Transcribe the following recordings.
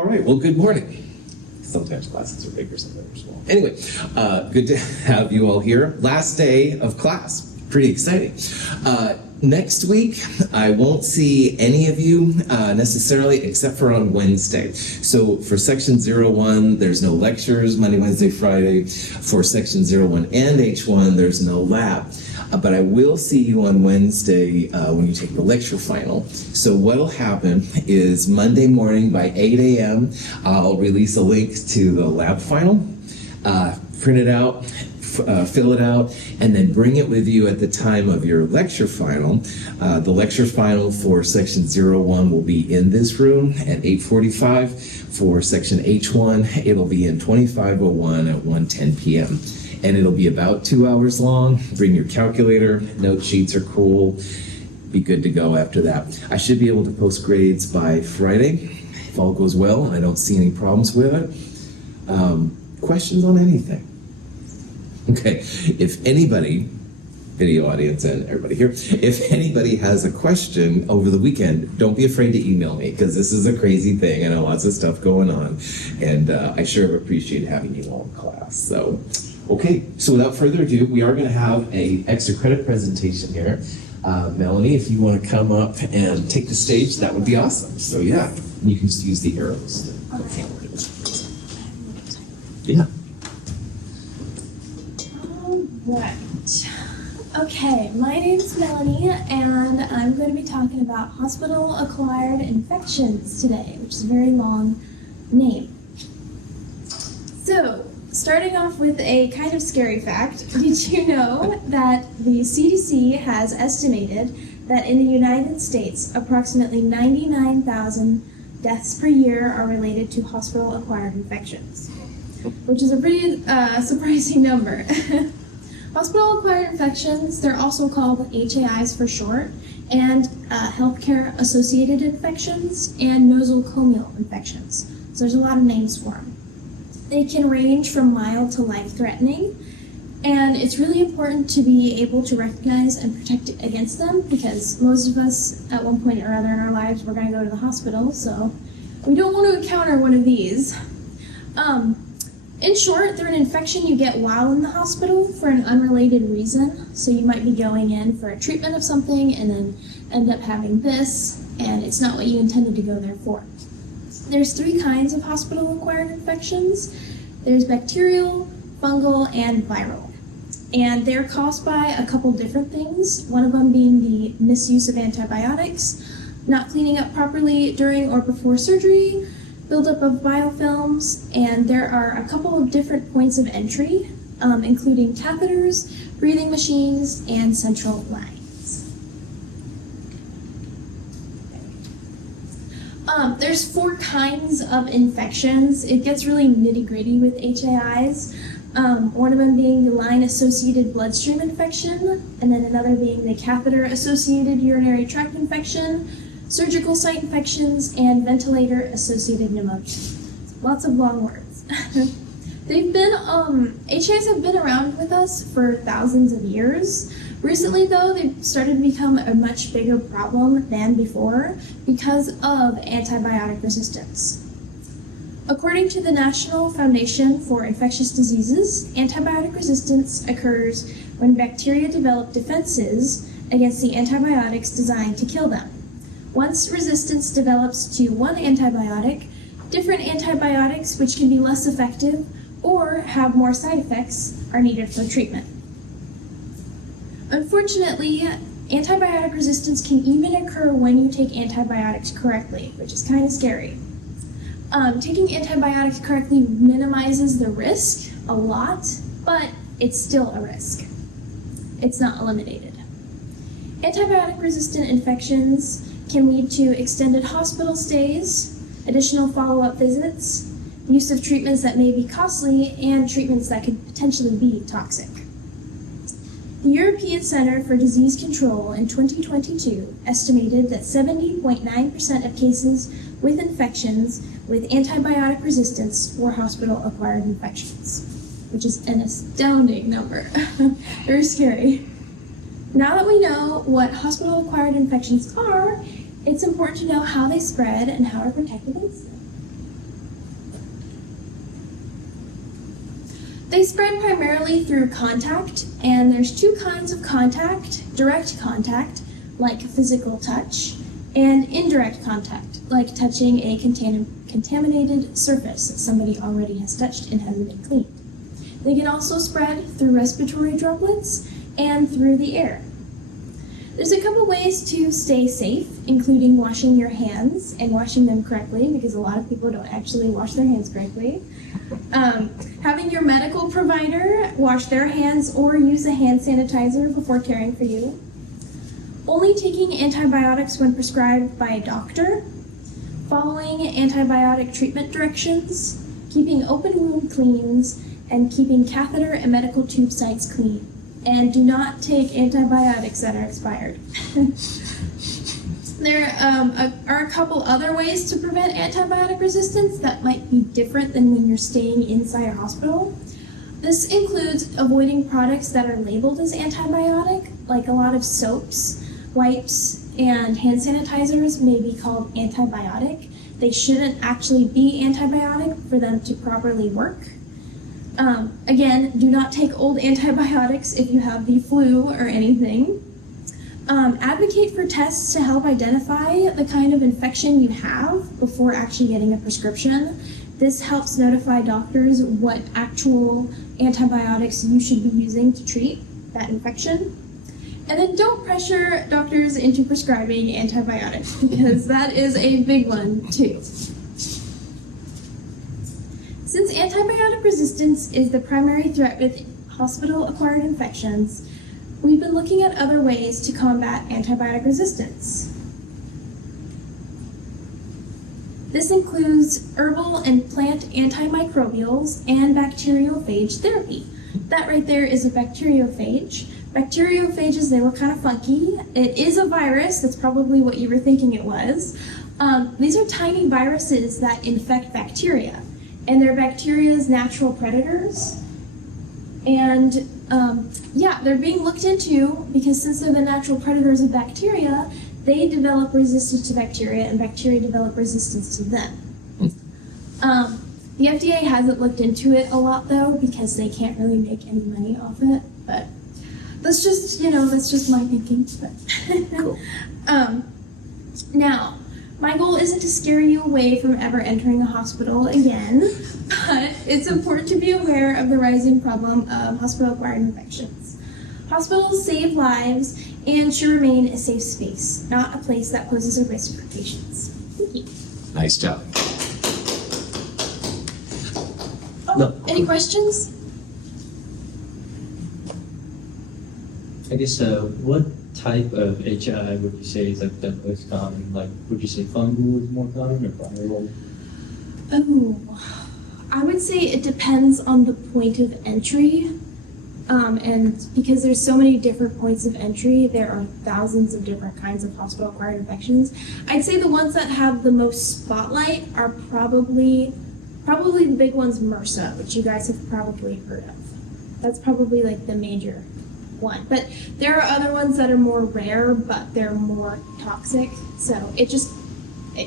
All right, well, good morning. Sometimes classes are big or sometimes small. Anyway, good to have you all here. Last day of class. Pretty exciting. Next week, I won't see any of you necessarily except for on Wednesday. So for section 01, there's no lectures Monday, Wednesday, Friday. For section 01 and H1, there's no lab. But I will see you on Wednesday when you take the lecture final. So what'll happen is Monday morning by 8 a.m., I'll release a link to the lab final, print it out, fill it out, and then bring it with you at the time of your lecture final. The lecture final for section 01 will be in this room at 8:45. For section H1, it'll be in 2501 at 1:10 p.m. And it'll be about 2 hours long. Bring your calculator, note sheets are cool. Be good to go after that. I should be able to post grades by Friday, if all goes well, and I don't see any problems with it. Questions on anything? Okay, if anybody, video audience and everybody here, if anybody has a question over the weekend, don't be afraid to email me, because this is a crazy thing. I know lots of stuff going on, and I sure have appreciated having you all in class. So, okay, so without further ado, we are going to have a extra credit presentation here. Melanie, if you want to come up and take the stage, that would be awesome. So yeah, you can just use the arrows. Yeah. Right. Okay, my name's Melanie, and I'm going to be talking about hospital-acquired infections today, which is a very long name. So, starting off with a kind of scary fact, did you know that the CDC has estimated that in the United States, approximately 99,000 deaths per year are related to hospital-acquired infections, which is a pretty surprising number. Hospital-acquired infections, they're also called HAIs for short, and healthcare-associated infections and nosocomial infections. So there's a lot of names for them. They can range from mild to life-threatening, and it's really important to be able to recognize and protect against them, because most of us, at one point or other in our lives, we're going to go to the hospital, so we don't want to encounter one of these. In short, they're an infection you get while in the hospital for an unrelated reason. So you might be going in for a treatment of something and then end up having this, and it's not what you intended to go there for. There's 3 kinds of hospital-acquired infections. There's bacterial, fungal, and viral. And they're caused by a couple different things, one of them being the misuse of antibiotics, not cleaning up properly during or before surgery, buildup of biofilms, and there are a couple of different points of entry, including catheters, breathing machines, and central lines. There's 4 kinds of infections. It gets really nitty-gritty with HAIs. One of them being the line-associated bloodstream infection, and then another being the catheter-associated urinary tract infection, surgical site infections, and ventilator-associated pneumonia. Lots of long words. HAIs have been around with us for thousands of years. Recently, though, they've started to become a much bigger problem than before because of antibiotic resistance. According to the National Foundation for Infectious Diseases, antibiotic resistance occurs when bacteria develop defenses against the antibiotics designed to kill them. Once resistance develops to one antibiotic, different antibiotics, which can be less effective or have more side effects, are needed for treatment. Unfortunately, antibiotic resistance can even occur when you take antibiotics correctly, which is kind of scary. Taking antibiotics correctly minimizes the risk a lot, but it's still a risk. It's not eliminated. Antibiotic-resistant infections can lead to extended hospital stays, additional follow-up visits, use of treatments that may be costly, and treatments that could potentially be toxic. The European Center for Disease Control in 2022 estimated that 70.9% of cases with infections with antibiotic resistance were hospital-acquired infections, which is an astounding number. Very scary. Now that we know what hospital-acquired infections are, it's important to know how they spread and how to protect against them. They spread primarily through contact, and there's two kinds of contact: direct contact, like physical touch, and indirect contact, like touching a contaminated surface that somebody already has touched and hasn't been cleaned. They can also spread through respiratory droplets and through the air. There's a couple ways to stay safe, including washing your hands and washing them correctly, because a lot of people don't actually wash their hands correctly. Having your medical provider wash their hands or use a hand sanitizer before caring for you. Only taking antibiotics when prescribed by a doctor. Following antibiotic treatment directions. Keeping open wound cleans, and keeping catheter and medical tube sites clean. And do not take antibiotics that are expired. There are a couple other ways to prevent antibiotic resistance that might be different than when you're staying inside a hospital. This includes avoiding products that are labeled as antibiotic, like a lot of soaps, wipes, and hand sanitizers may be called antibiotic. They shouldn't actually be antibiotic for them to properly work. Again, do not take old antibiotics if you have the flu or anything. Advocate for tests to help identify the kind of infection you have before actually getting a prescription. This helps notify doctors what actual antibiotics you should be using to treat that infection. And then don't pressure doctors into prescribing antibiotics, because that is a big one too. Since antibiotic resistance is the primary threat with hospital-acquired infections, we've been looking at other ways to combat antibiotic resistance. This includes herbal and plant antimicrobials and bacteriophage therapy. That right there is a bacteriophage. Bacteriophages, they look kind of funky. It is a virus. That's probably what you were thinking it was. These are tiny viruses that infect bacteria, and they're bacteria's natural predators. And they're being looked into because since they're the natural predators of bacteria, they develop resistance to bacteria, and bacteria develop resistance to them. The FDA hasn't looked into it a lot though, because they can't really make any money off it. But that's just my thinking. Cool. Now, my goal isn't to scare you away from ever entering a hospital again, but it's important to be aware of the rising problem of hospital-acquired infections. Hospitals save lives and should remain a safe space, not a place that poses a risk for patients. Thank you. Nice job. Any questions? I guess what type of HI would you say is like the most common? Like, would you say fungal is more common or viral? Oh, I would say it depends on the point of entry. And because there's so many different points of entry, there are thousands of different kinds of hospital-acquired infections. I'd say the ones that have the most spotlight are probably the big ones, MRSA, which you guys have probably heard of. That's probably like the major one. But there are other ones that are more rare, but they're more toxic. So it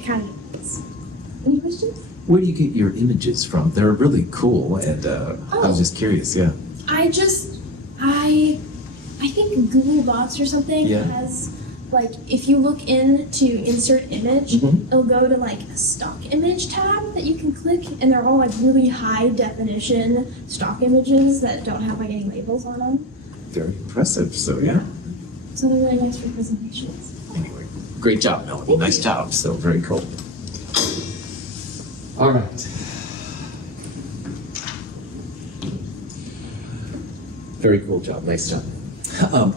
kind of depends. Any questions? Where do you get your images from? They're really cool, and I was just curious, yeah. I think Google Docs or something has, like, if you look in to insert image, it'll go to like a stock image tab that you can click, and they're all like really high definition stock images that don't have like any labels on them. Very impressive, so yeah. So they're really nice for presentations. Anyway, great job, Melanie. Nice job, so very cool. All right. Very cool job, nice job.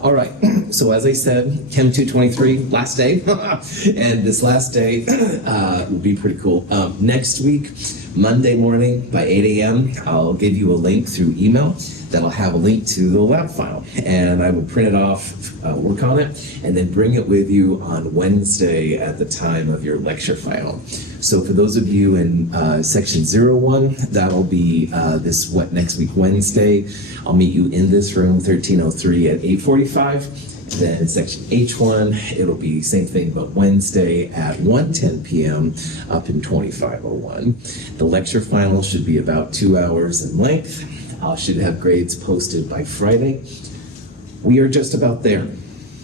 All right, so as I said, Chem 223, last day, and this last day will be pretty cool. Next week, Monday morning by 8 a.m., I'll give you a link through email that'll have a link to the lab file, and I will print it off, work on it, and then bring it with you on Wednesday at the time of your lecture file. So for those of you in section 01, that'll be next week, Wednesday. I'll meet you in this room, 1303 at 8:45. Then in section H1, it'll be same thing, but Wednesday at 1:10 p.m. up in 2501. The lecture final should be about 2 hours in length. Should have grades posted by Friday. We are just about there.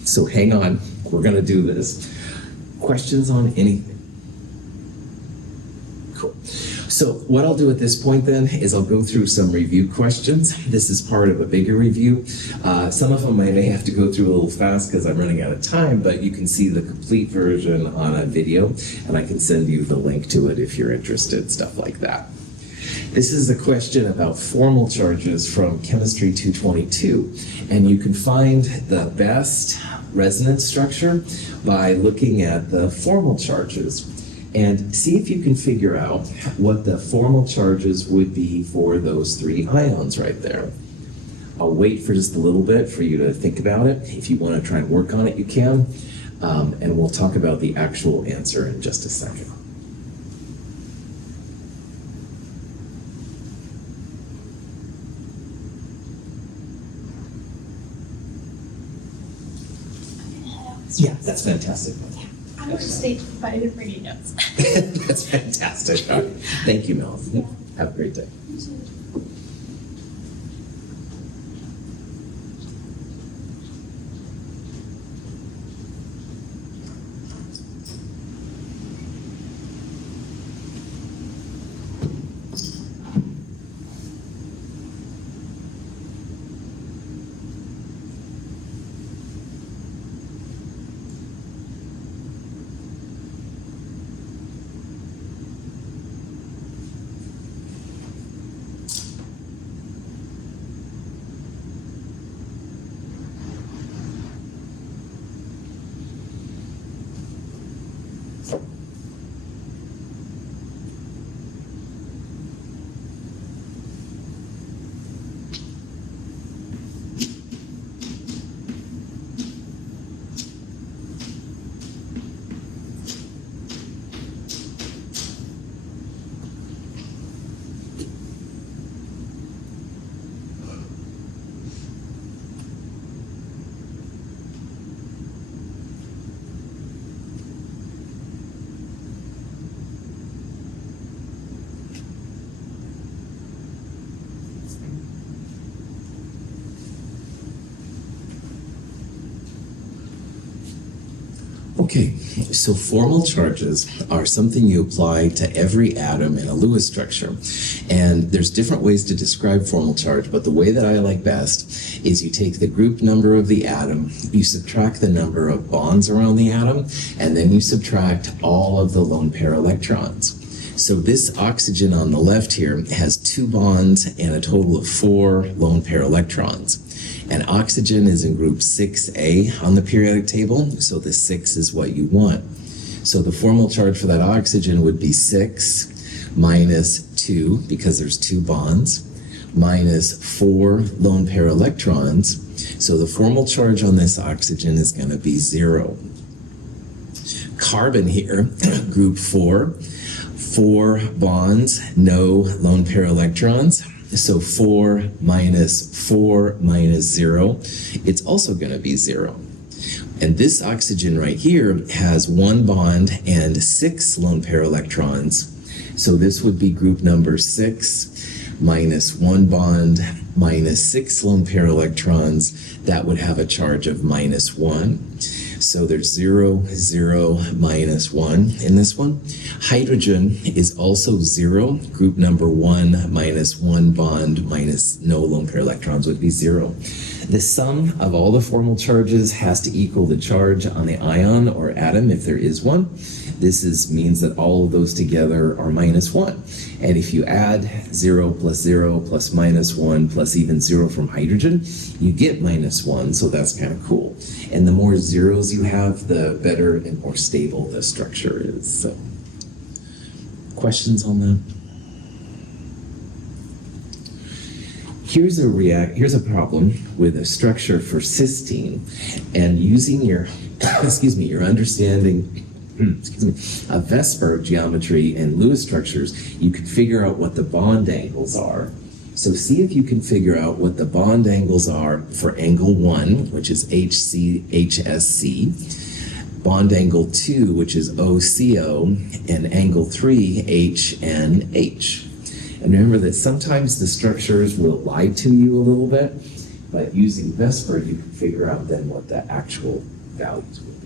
So hang on, we're gonna do this. Questions on anything? Cool. So what I'll do at this point then is I'll go through some review questions. This is part of a bigger review. Some of them I may have to go through a little fast because I'm running out of time, but you can see the complete version on a video, and I can send you the link to it if you're interested, stuff like that. This is a question about formal charges from Chemistry 222, and you can find the best resonance structure by looking at the formal charges and see if you can figure out what the formal charges would be for those three ions right there. I'll wait for just a little bit for you to think about it. If you want to try and work on it, you can, and we'll talk about the actual answer in just a second. Yeah, that's fantastic. I was just saying, but I didn't bring any notes. That's fantastic. All right. Thank you, Mel. Yeah. Have a great day. Okay, so formal charges are something you apply to every atom in a Lewis structure. And there's different ways to describe formal charge, but the way that I like best is you take the group number of the atom, you subtract the number of bonds around the atom, and then you subtract all of the lone pair electrons. So this oxygen on the left here has 2 bonds and a total of 4 lone pair electrons. And oxygen is in group 6A on the periodic table, so the 6 is what you want. So the formal charge for that oxygen would be 6 minus 2, because there's 2 bonds, minus 4 lone pair electrons. So the formal charge on this oxygen is going to be 0. Carbon here, group 4, 4 bonds, no lone pair electrons. So 4 minus 0, it's also going to be 0. And this oxygen right here has 1 bond and 6 lone pair electrons. So this would be group number 6 minus 1 bond minus 6 lone pair electrons. That would have a charge of minus 1. So there's 0, 0, minus 1 in this one. Hydrogen is also 0. Group number 1 minus 1 bond minus no lone pair electrons would be 0. The sum of all the formal charges has to equal the charge on the ion or atom if there is one. This means that all of those together are minus 1. And if you add 0 plus minus 1 plus even 0 from hydrogen, you get minus 1, so that's kind of cool. And the more zeros you have, the better and more stable the structure is. So, questions on that? Here's a problem with a structure for cysteine, and using your your understanding of VSEPR geometry and Lewis structures, you can figure out what the bond angles are. So see if you can figure out what the bond angles are for angle 1, which is HSC, bond angle 2, which is OCO, and angle 3, HNH. And remember that sometimes the structures will lie to you a little bit, but using VSEPR, you can figure out then what the actual values will be.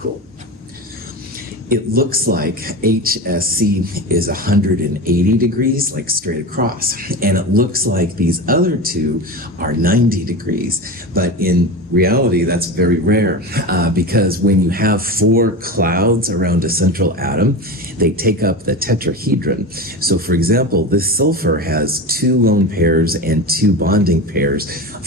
Cool. It looks like HSC is 180 degrees, like straight across. And it looks like these other two are 90 degrees. But in reality, that's very rare because when you have 4 clouds around a central atom, they take up the tetrahedron. So for example, this sulfur has 2 lone pairs and 2 bonding pairs,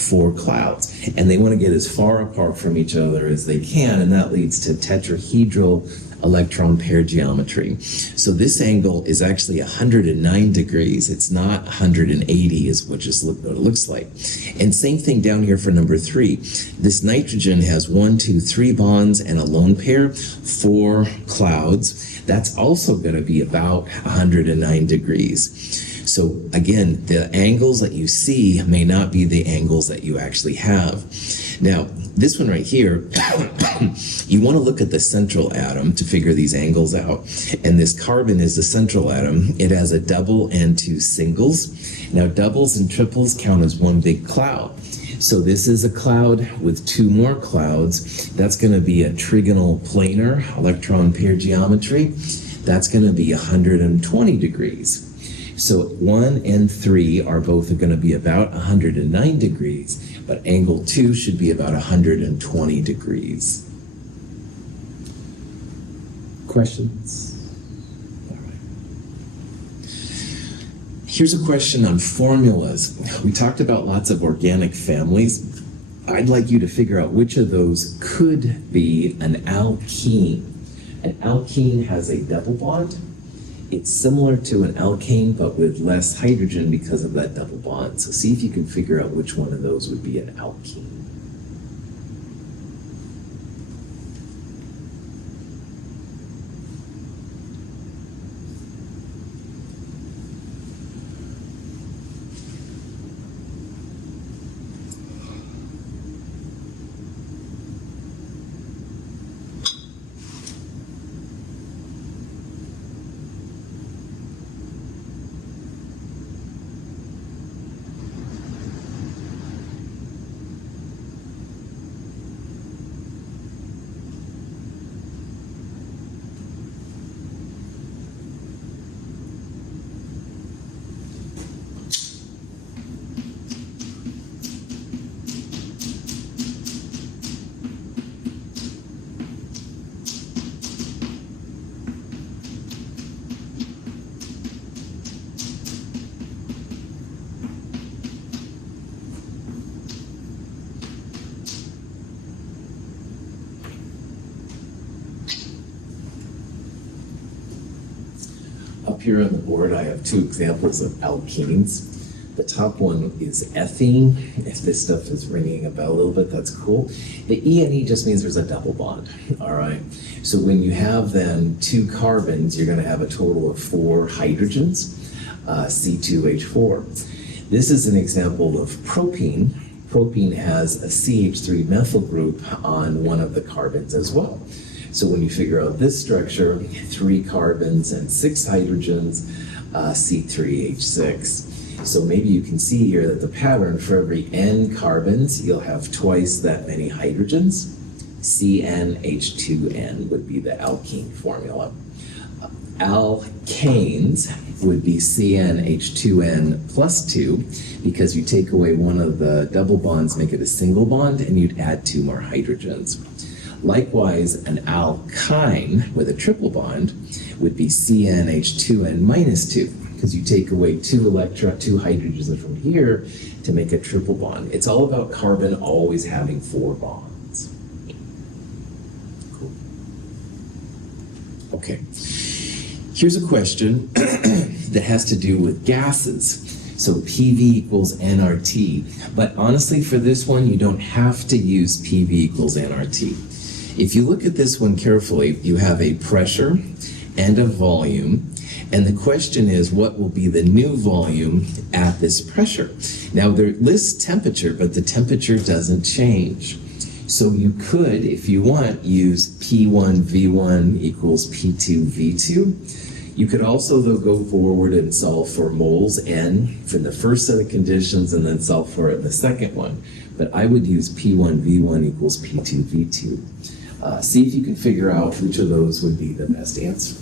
4 clouds. And they want to get as far apart from each other as they can, and that leads to tetrahedral electron pair geometry. So this angle is actually 109 degrees. It's not 180 is what it looks like. And same thing down here for number 3. This nitrogen has 1, 2, 3 bonds and a lone pair, 4 clouds. That's also going to be about 109 degrees. So again, the angles that you see may not be the angles that you actually have. Now, this one right here, you want to look at the central atom to figure these angles out. And this carbon is the central atom. It has a double and 2 singles. Now, doubles and triples count as one big cloud. So this is a cloud with 2 more clouds. That's going to be a trigonal planar electron pair geometry. That's going to be 120 degrees. So 1 and 3 are both going to be about 109 degrees, but angle 2 should be about 120 degrees. Questions? All right. Here's a question on formulas. We talked about lots of organic families. I'd like you to figure out which of those could be an alkene. An alkene has a double bond. It's similar to an alkane, but with less hydrogen because of that double bond. So see if you can figure out which one of those would be an alkene. Up here on the board, I have 2 examples of alkenes. The top one is ethene. If this stuff is ringing a bell a little bit, that's cool. The E just means there's a double bond, all right? So when you have then 2 carbons, you're gonna have a total of 4 hydrogens, C2H4. This is an example of propene. Propene has a CH3 methyl group on one of the carbons as well. So when you figure out this structure, 3 carbons and 6 hydrogens, C3H6. So maybe you can see here that the pattern for every N carbons, you'll have twice that many hydrogens. CnH2n would be the alkene formula. Alkanes would be CnH2n plus 2, because you take away one of the double bonds, make it a single bond, and you'd add 2 more hydrogens. Likewise, an alkyne with a triple bond would be CnH2n minus 2, because you take away two hydrogens from here to make a triple bond. It's all about carbon always having 4 bonds. Cool. Okay. Here's a question that has to do with gases. So PV equals nRT. But honestly, for this one, you don't have to use PV equals nRT. If you look at this one carefully, you have a pressure and a volume. And the question is, what will be the new volume at this pressure? Now, there lists temperature, but the temperature doesn't change. So you could, if you want, use P1 V1 equals P2 V2. You could also, though, go forward and solve for moles N for the first set of conditions and then solve for it in the second one. But I would use P1 V1 equals P2 V2. See if you can figure out which of those would be the best answer.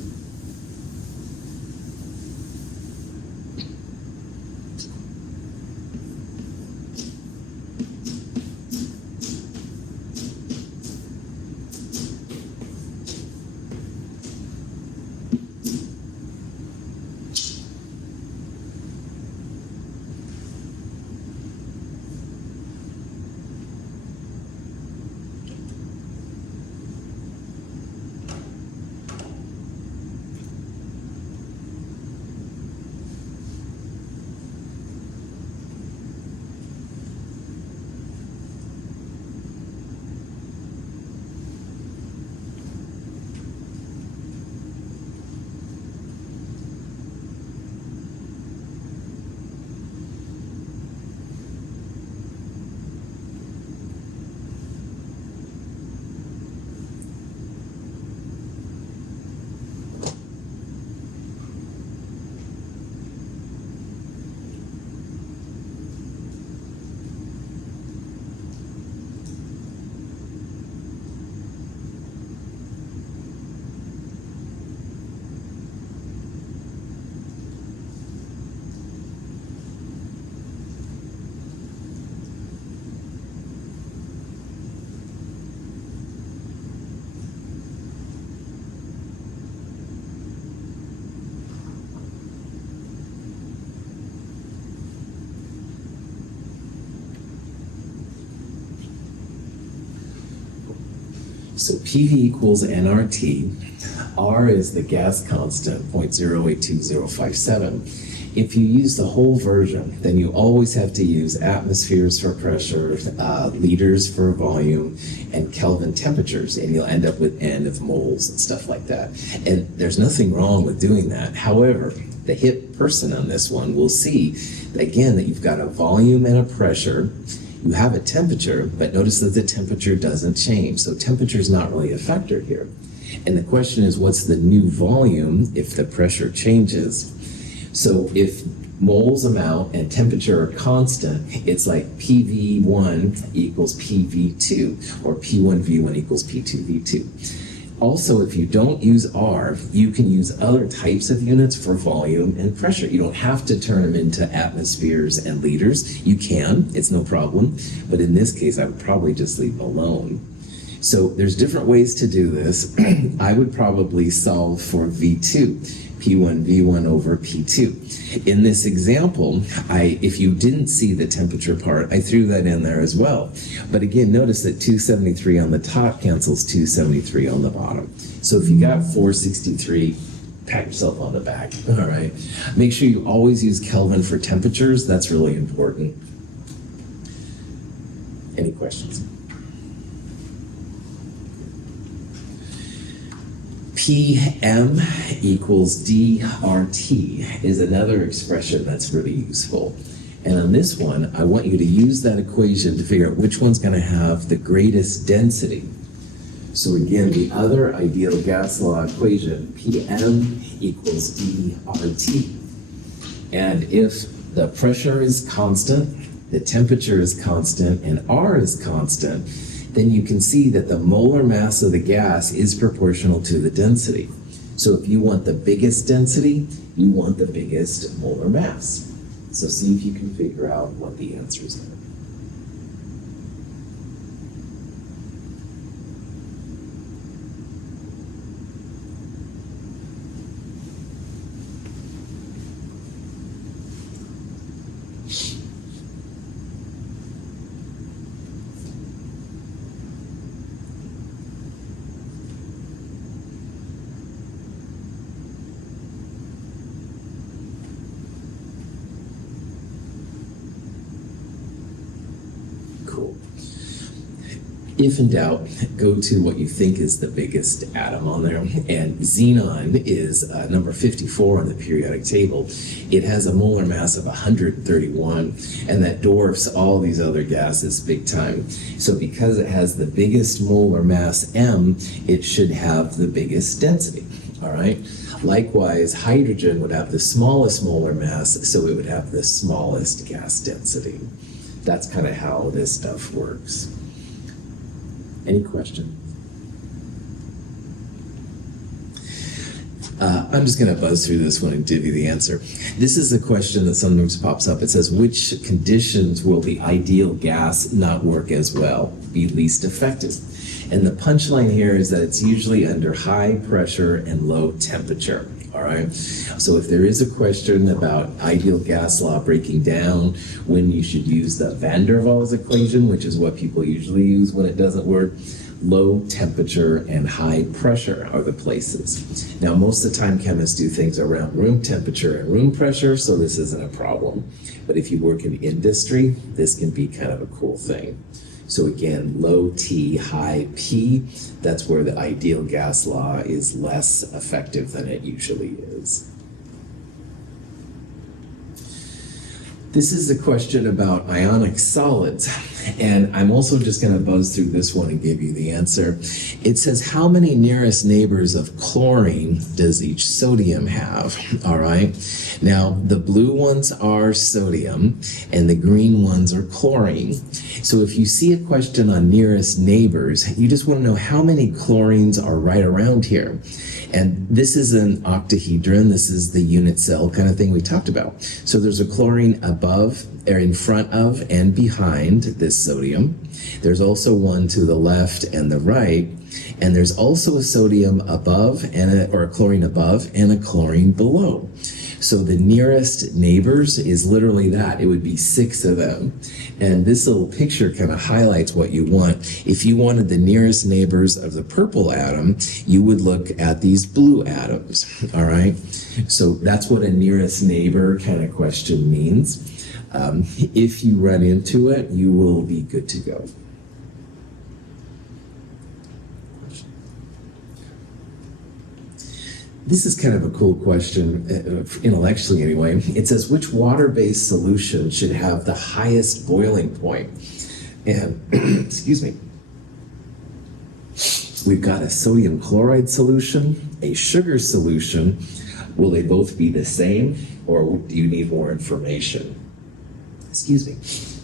So PV equals nRT. R is the gas constant, 0.082057. If you use the whole version, then you always have to use atmospheres for pressure, liters for volume, and Kelvin temperatures, and you'll end up with N of moles and stuff like that. And there's nothing wrong with doing that. However, the hip person on this one will see, again, that you've got a volume and a pressure. You have a temperature, but notice that the temperature doesn't change. So temperature is not really a factor here. And the question is, what's the new volume if the pressure changes? So if moles amount and temperature are constant, it's like PV1 equals PV2, or P1V1 equals P2V2. Also, if you don't use R, you can use other types of units for volume and pressure. You don't have to turn them into atmospheres and liters. You can, it's no problem. But in this case, I would probably just leave them alone. So there's different ways to do this. I would probably solve for V2, P1 V1 over P2. In this example, if you didn't see the temperature part, I threw that in there as well. But again, notice that 273 on the top cancels 273 on the bottom. So if you got 463, pat yourself on the back, all right? Make sure you always use Kelvin for temperatures. That's really important. Any questions? PM equals DRT is another expression that's really useful. And on this one, I want you to use that equation to figure out which one's going to have the greatest density. So again, the other ideal gas law equation, PM equals DRT. And if the pressure is constant, the temperature is constant, and R is constant, then you can see that the molar mass of the gas is proportional to the density. So if you want the biggest density, you want the biggest molar mass. So see if you can figure out what the answers are. If in doubt, go to what you think is the biggest atom on there. And xenon is number 54 on the periodic table. It has a molar mass of 131, and that dwarfs all these other gases big time. So because it has the biggest molar mass M, it should have the biggest density. All right. Likewise, hydrogen would have the smallest molar mass, so it would have the smallest gas density. That's kind of how this stuff works. Any question? I'm just going to buzz through this one and give you the answer. This is a question that sometimes pops up. It says, which conditions will the ideal gas not work as well, be least effective? And the punchline here is that it's usually under high pressure and low temperature. All right. So if there is a question about ideal gas law breaking down, when you should use the van der Waals equation, which is what people usually use when it doesn't work, low temperature and high pressure are the places. Now, most of the time chemists do things around room temperature and room pressure, so this isn't a problem. But if you work in industry, this can be kind of a cool thing. So again, low T, high P, that's where the ideal gas law is less effective than it usually is. This is a question about ionic solids, and I'm also just going to buzz through this one and give you the answer. It says, how many nearest neighbors of chlorine does each sodium have? All right. Now, the blue ones are sodium, and the green ones are chlorine. So if you see a question on nearest neighbors, you just want to know how many chlorines are right around here. And this is an octahedron. This is the unit cell kind of thing we talked about. So there's a chlorine above, or in front of, and behind this sodium. There's also one to the left and the right. And there's also a sodium above, or a chlorine above, and a chlorine below. So the nearest neighbors is literally that. It would be 6 of them. And this little picture kind of highlights what you want. If you wanted the nearest neighbors of the purple atom, you would look at these blue atoms, all right? So that's what a nearest neighbor kind of question means. If you run into it, you will be good to go. This is kind of a cool question, intellectually anyway. It says, which water-based solution should have the highest boiling point? And, excuse me, we've got a sodium chloride solution, a sugar solution. Will they both be the same, or do you need more information? Excuse me.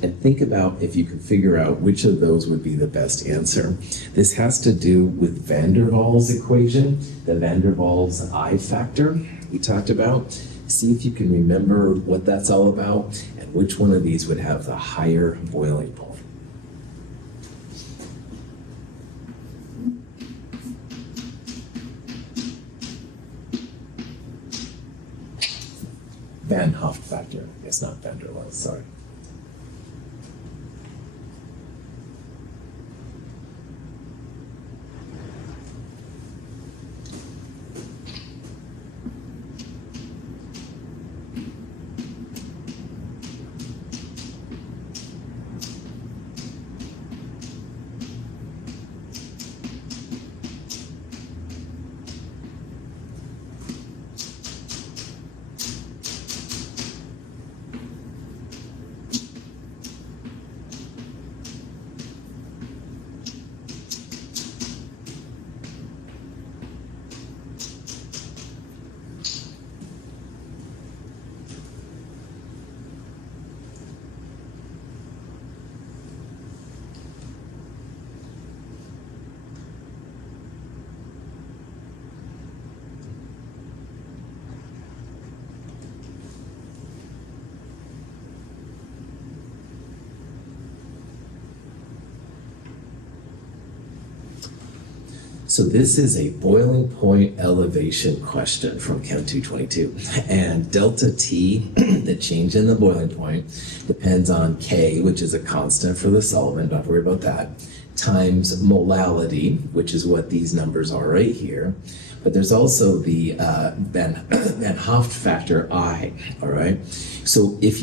And think about if you could figure out which of those would be the best answer. This has to do with van der Waals equation, the van der Waals I factor we talked about. See if you can remember what that's all about and which one of these would have the higher boiling point. Van Hoff factor, it's not van der Waals, sorry. So this is a boiling point elevation question from Chem 222. And delta T, the change in the boiling point, depends on K, which is a constant for the solvent, don't worry about that, times molality, which is what these numbers are right here, But there's also the Van Hoff factor I, all right? So if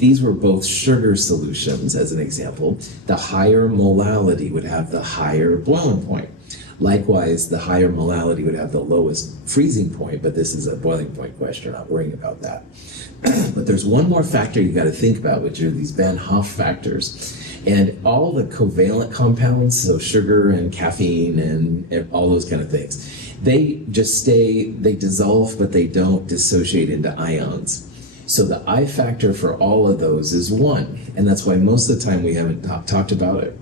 these were both sugar solutions, as an example, the higher molality would have the higher boiling point. Likewise, the higher molality would have the lowest freezing point, but this is a boiling point question, we're not worrying about that. But there's one more factor you got to think about, which are these Van Hoff factors. And all the covalent compounds, so sugar and caffeine and all those kind of things, they dissolve, but they don't dissociate into ions. So the I factor for all of those is 1, and that's why most of the time we haven't talked about it.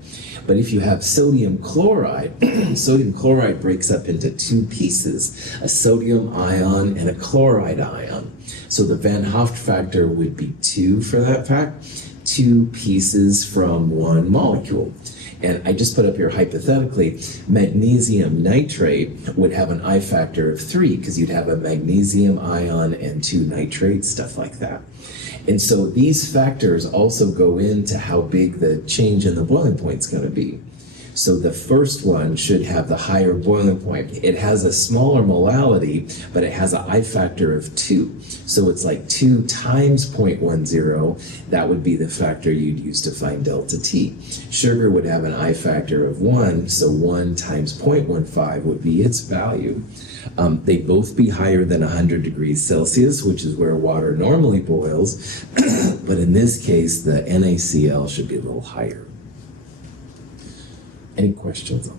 But if you have sodium chloride, sodium chloride breaks up into 2 pieces, a sodium ion and a chloride ion. So the Van Hoff factor would be 2 for that fact, 2 pieces from 1 molecule. And I just put up here hypothetically, magnesium nitrate would have an I factor of 3 because you'd have a magnesium ion and 2 nitrates, stuff like that. And so these factors also go into how big the change in the boiling point is going to be. So the first one should have the higher boiling point. It has a smaller molality, but it has an I factor of 2. So it's like 2 times 0.10. That would be the factor you'd use to find delta T. Sugar would have an I factor of 1, so 1 times 0.15 would be its value. They'd both be higher than 100 degrees Celsius, which is where water normally boils. But in this case, the NaCl should be a little higher. Any questions on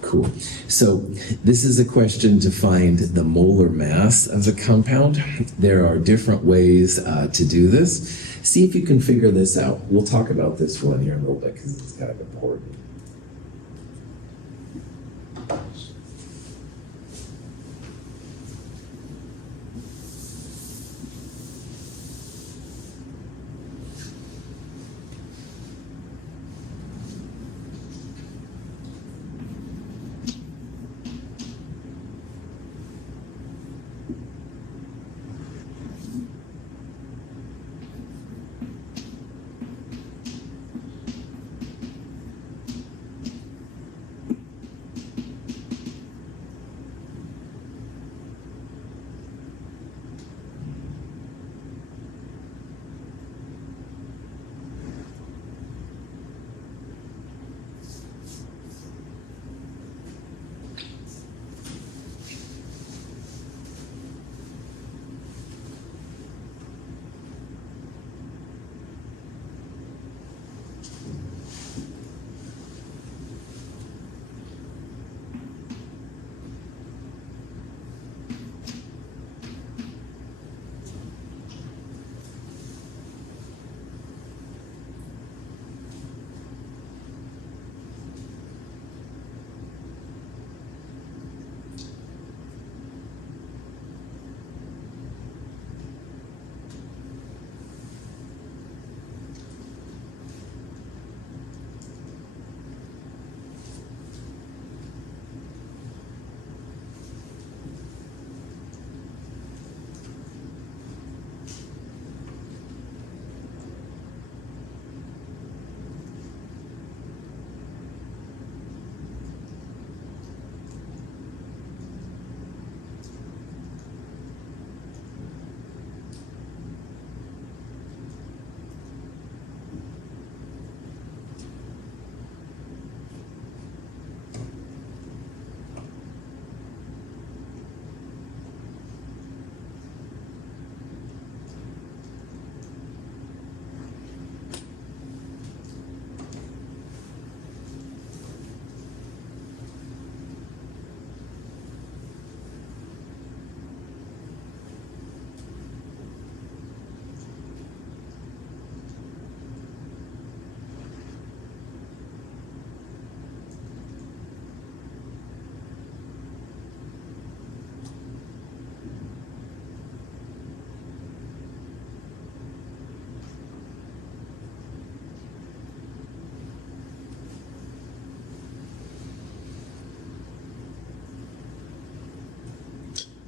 that? Cool. So this is a question to find the molar mass of a compound. There are different ways to do this. See if you can figure this out. We'll talk about this one here in a little bit because it's kind of important.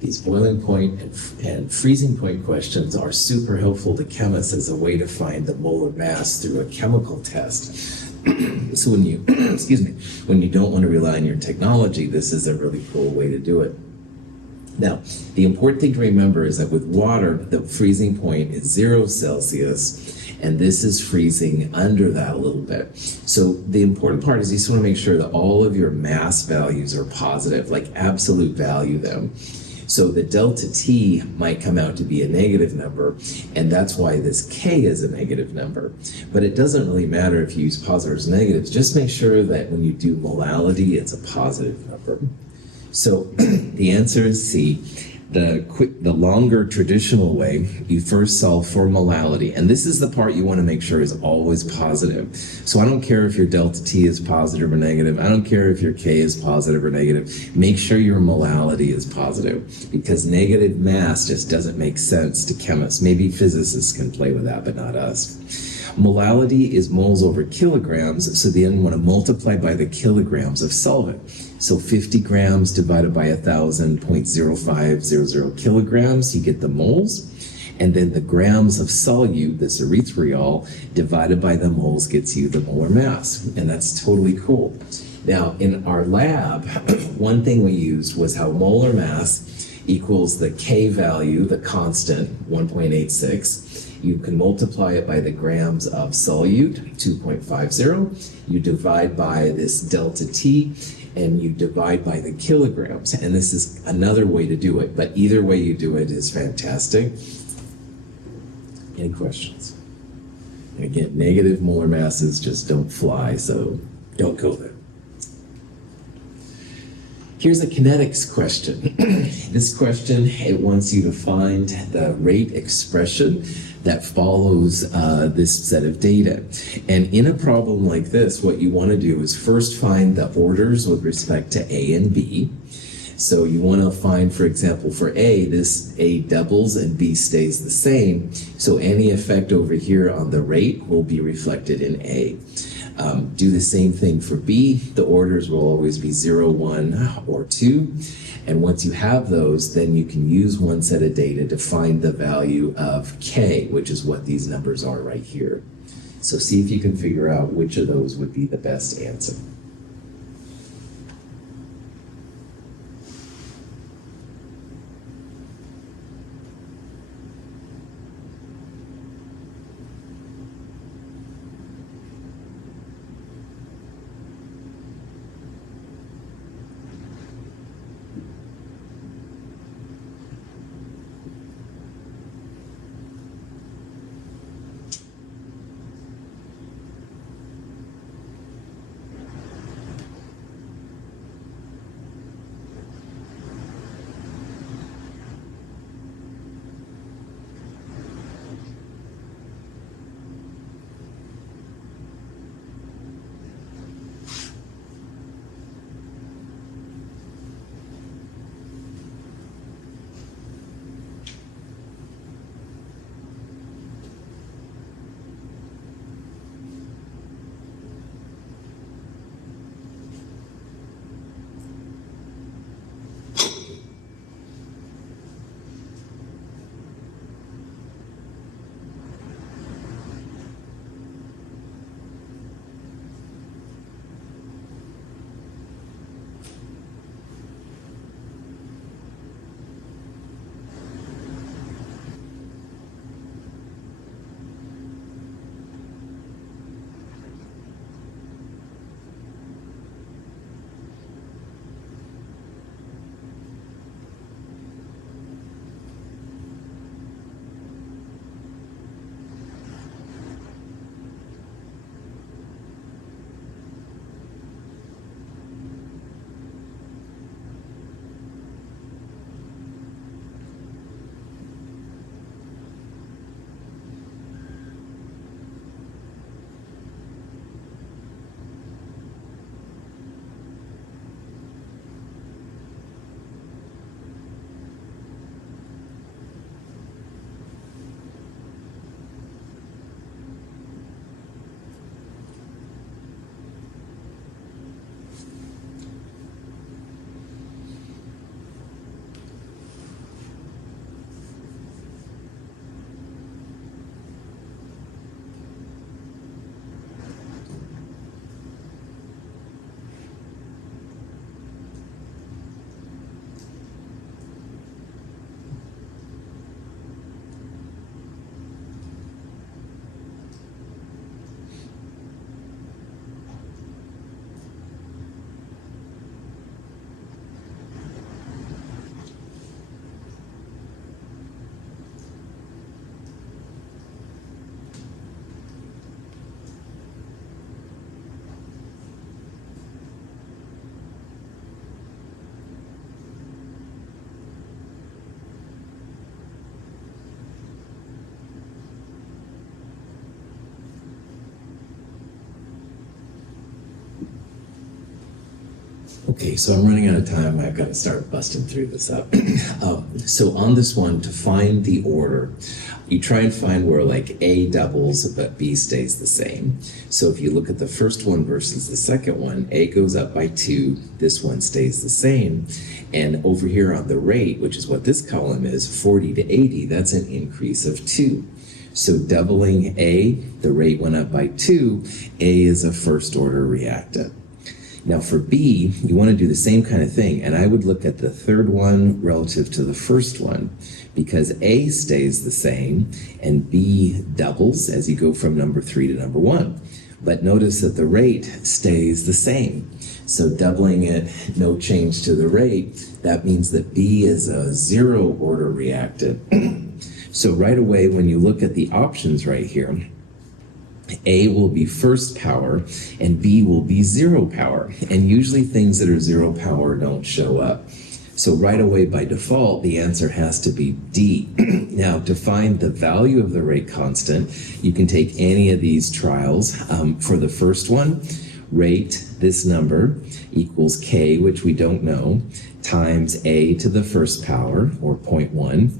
These boiling point and freezing point questions are super helpful to chemists as a way to find the molar mass through a chemical test. So when you, excuse me, when you don't want to rely on your technology, this is a really cool way to do it. Now, the important thing to remember is that with water, the freezing point is 0 Celsius, and this is freezing under that a little bit. So the important part is you just want to make sure that all of your mass values are positive, like absolute value them. So the delta T might come out to be a negative number, and that's why this K is a negative number. But it doesn't really matter if you use positives or negatives. Just make sure that when you do molality, it's a positive number. So the answer is C. The longer traditional way, you first solve for molality. And this is the part you want to make sure is always positive. So I don't care if your delta T is positive or negative. I don't care if your K is positive or negative. Make sure your molality is positive, because negative mass just doesn't make sense to chemists. Maybe physicists can play with that, but not us. Molality is moles over kilograms, so then you want to multiply by the kilograms of solvent. So 50 grams divided by 1,000, 0.0500 kilograms, you get the moles. And then the grams of solute, this erythritol, divided by the moles gets you the molar mass. And that's totally cool. Now, in our lab, one thing we used was how molar mass equals the K value, the constant, 1.86. You can multiply it by the grams of solute, 2.50. You divide by this delta T, and you divide by the kilograms. And this is another way to do it, but either way you do it is fantastic. Any questions? And again, negative molar masses just don't fly, so don't go there. Here's a kinetics question. This question, it wants you to find the rate expression that follows this set of data. And in a problem like this, what you want to do is first find the orders with respect to A and B. So you want to find, for example, for A, this A doubles and B stays the same. So any effect over here on the rate will be reflected in A. Do the same thing for B. The orders will always be 0, 1, or 2. And once you have those, then you can use one set of data to find the value of K, which is what these numbers are right here. So see if you can figure out which of those would be the best answer. Okay, so I'm running out of time. I've got to start busting through this up. So on this one, to find the order, you try and find where like A doubles, but B stays the same. So if you look at the first one versus the second one, A goes up by 2, this one stays the same. And over here on the rate, which is what this column is, 40 to 80, that's an increase of 2. So doubling A, the rate went up by 2, A is a first order reactant. Now for B, you want to do the same kind of thing, and I would look at the third one relative to the first one, because A stays the same and B doubles as you go from number 3 to number 1. But notice that the rate stays the same. So doubling it, no change to the rate, that means that B is a 0 order reactant. So right away, when you look at the options right here, A will be first power and B will be 0 power. And usually things that are 0 power don't show up. So right away by default, the answer has to be D. Now to find the value of the rate constant, you can take any of these trials. For the first one, rate, this number, equals K, which we don't know, times A to the first power, or 0.1,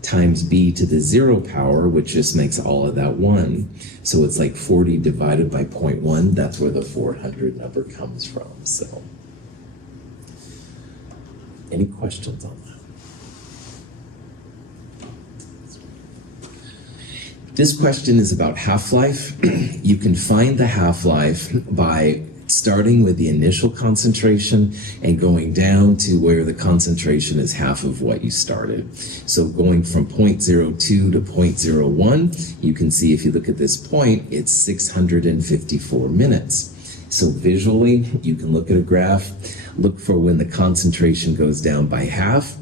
times B to the 0 power, which just makes all of that 1. So it's like 40 divided by 0.1. That's where the 400 number comes from. So, any questions on that? This question is about half-life. You can find the half-life by starting with the initial concentration and going down to where the concentration is half of what you started. So going from 0.02 to 0.01, you can see if you look at this point, it's 654 minutes. So visually, you can look at a graph, look for when the concentration goes down by half,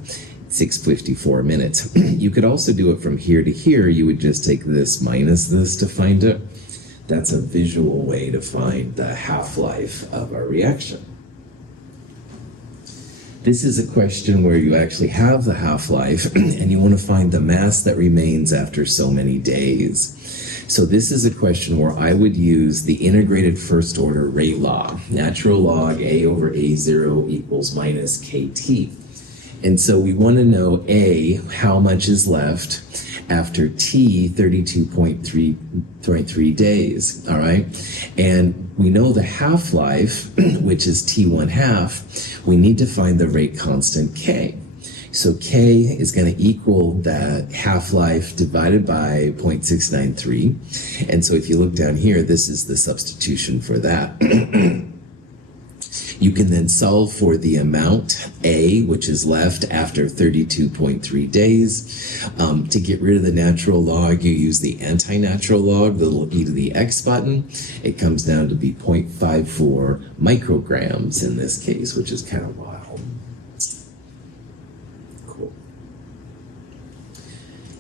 654 minutes. You could also do it from here to here. You would just take this minus this to find it. That's a visual way to find the half-life of a reaction. This is a question where you actually have the half-life and you want to find the mass that remains after so many days. So this is a question where I would use the integrated first order rate law. Natural log A over A0 equals minus KT. And so we want to know A, how much is left after T, 32.3 days, all right? And we know the half-life, which is T1 half, we need to find the rate constant K. So K is going to equal that half-life divided by 0.693. And so if you look down here, this is the substitution for that. You can then solve for the amount A, which is left after 32.3 days. To get rid of the natural log, you use the anti-natural log, the little e to the x button. It comes down to be 0.54 micrograms in this case, which is kind of wild. Cool.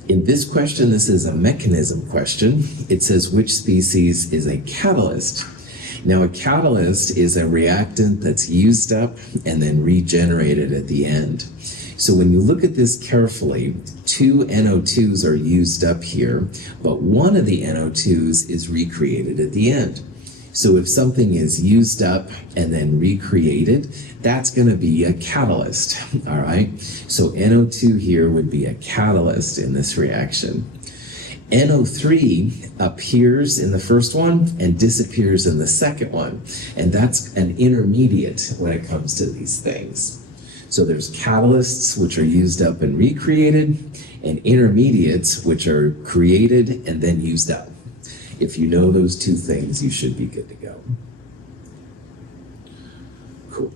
In this question, this is a mechanism question. It says, which species is a catalyst? Now, a catalyst is a reactant that's used up and then regenerated at the end. So when you look at this carefully, 2 NO2s are used up here, but one of the NO2s is recreated at the end. So if something is used up and then recreated, that's going to be a catalyst, all right? So NO2 here would be a catalyst in this reaction. NO3 appears in the first one and disappears in the second one. And that's an intermediate when it comes to these things. So there's catalysts, which are used up and recreated, and intermediates, which are created and then used up. If you know those two things, you should be good to go. Cool.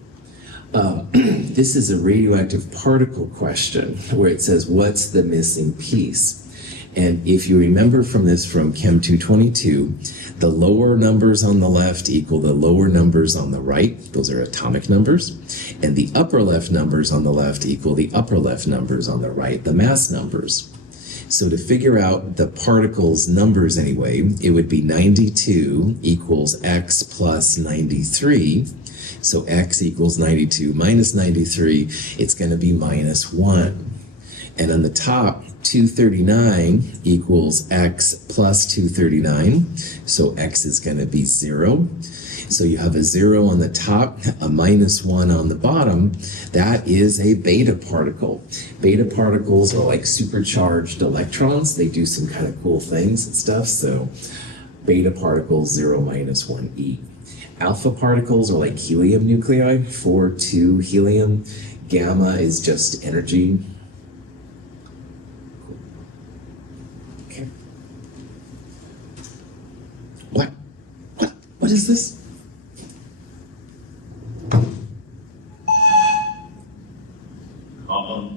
This is a radioactive particle question where it says, what's the missing piece? And if you remember from this from Chem 222, the lower numbers on the left equal the lower numbers on the right. Those are atomic numbers. And the upper left numbers on the left equal the upper left numbers on the right, the mass numbers. So to figure out the particles' numbers anyway, it would be 92 equals x plus 93. So x equals 92 minus 93, it's going to be minus 1. And on the top, 239 equals x plus 239. So x is going to be 0. So you have a 0 on the top, a -1 on the bottom. That is a beta particle. Beta particles are like supercharged electrons. They do some kind of cool things and stuff. So beta particles, 0, -1 e. Alpha particles are like helium nuclei, 4, 2 helium. Gamma is just energy. Okay. What is this? Come.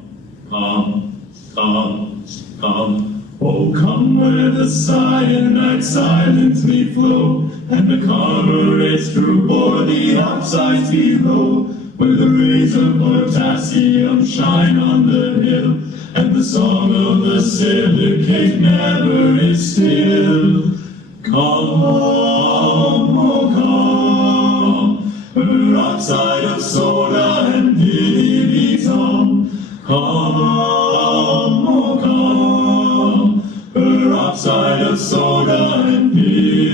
Oh, come where the cyanide silently flow, and the carburetors through bore the oxides below, where the rays of potassium shine on the hill, and the song of the silicate never is still. Come, oh come, peroxide of soda and pivitam. Come, oh come, peroxide of soda and pivitam.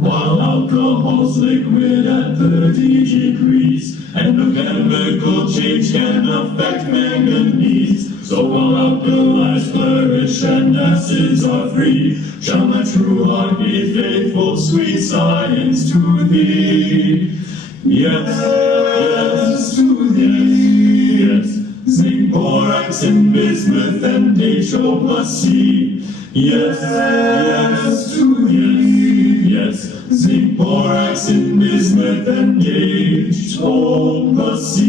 While alcohol's liquid at 30 degrees, and the chemical change can affect manganese. So while alkalis flourish and acids are free, shall my true heart be faithful, sweet science, to thee. Yes, yes, to thee, yes. Zinc, borax, and bismuth, and HO plus C. Yes, yes, to thee, yes. Zinc, borax, and bismuth, and HO plus C.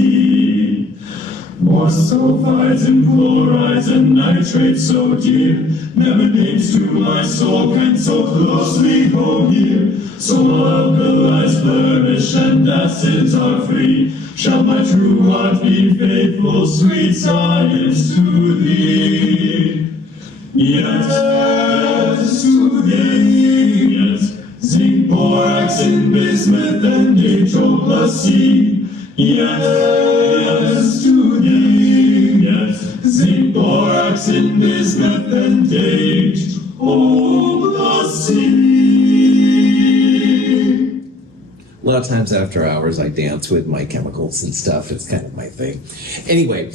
More sulfides and chlorides and nitrates so dear, never names to my soul can so closely go here. So alkalis flourish and acids are free, shall my true heart be faithful, sweet science, to thee. Yes, to thee, yes. Zinc, borax, and bismuth, and HO plus C. Yes, to thee, yes. Zinc, borax, and bismuth, and HO plus C. A lot of times after hours, I dance with my chemicals and stuff. It's kind of my thing. Anyway,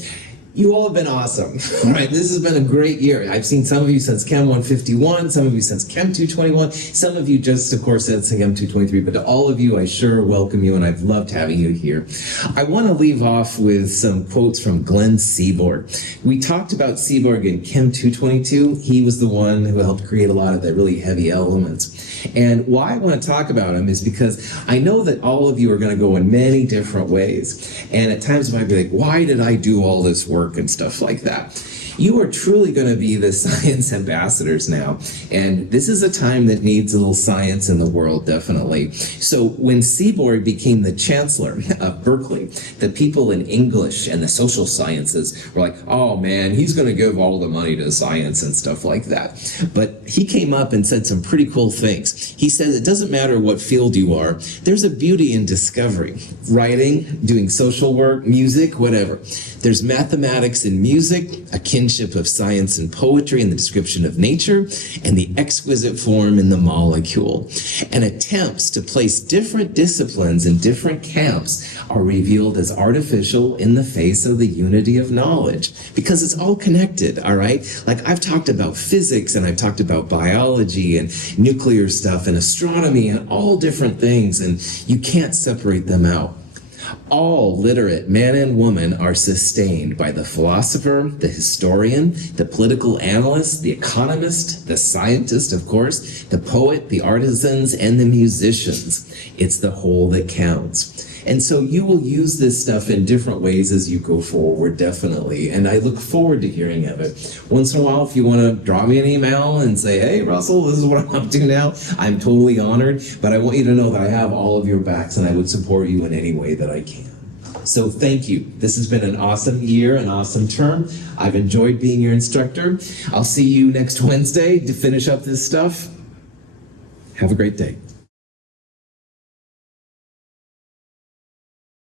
you all have been awesome. All right, this has been a great year. I've seen some of you since Chem 151, some of you since Chem 221, some of you just, of course, since Chem 223, but to all of you, I sure welcome you, and I've loved having you here. I want to leave off with some quotes from Glenn Seaborg. We talked about Seaborg in Chem 222. He was the one who helped create a lot of the really heavy elements. And why I want to talk about him is because I know that all of you are going to go in many different ways. And at times you might be like, why did I do all this work and stuff like that? You are truly going to be the science ambassadors now. And this is a time that needs a little science in the world, definitely. So when Seaborg became the chancellor of Berkeley, the people in English and the social sciences were like, oh man, he's going to give all the money to science and stuff like that. But he came up and said some pretty cool things. He said, it doesn't matter what field you are, there's a beauty in discovery. Writing, doing social work, music, whatever. There's mathematics in music, a kinship of science and poetry in the description of nature, and the exquisite form in the molecule. And attempts to place different disciplines in different camps are revealed as artificial in the face of the unity of knowledge, because it's all connected, all right? Like I've talked about physics, and I've talked about biology and nuclear stuff and astronomy and all different things, and you can't separate them out. All literate man and woman are sustained by the philosopher, the historian, the political analyst, the economist, the scientist, of course, the poet, the artisans, and the musicians. It's the whole that counts. And so you will use this stuff in different ways as you go forward, definitely. And I look forward to hearing of it. Once in a while, if you want to drop me an email and say, hey, Russell, this is what I'm up to now, I'm totally honored. But I want you to know that I have all of your backs, and I would support you in any way that I can. So thank you. This has been an awesome year, an awesome term. I've enjoyed being your instructor. I'll see you next Wednesday to finish up this stuff. Have a great day.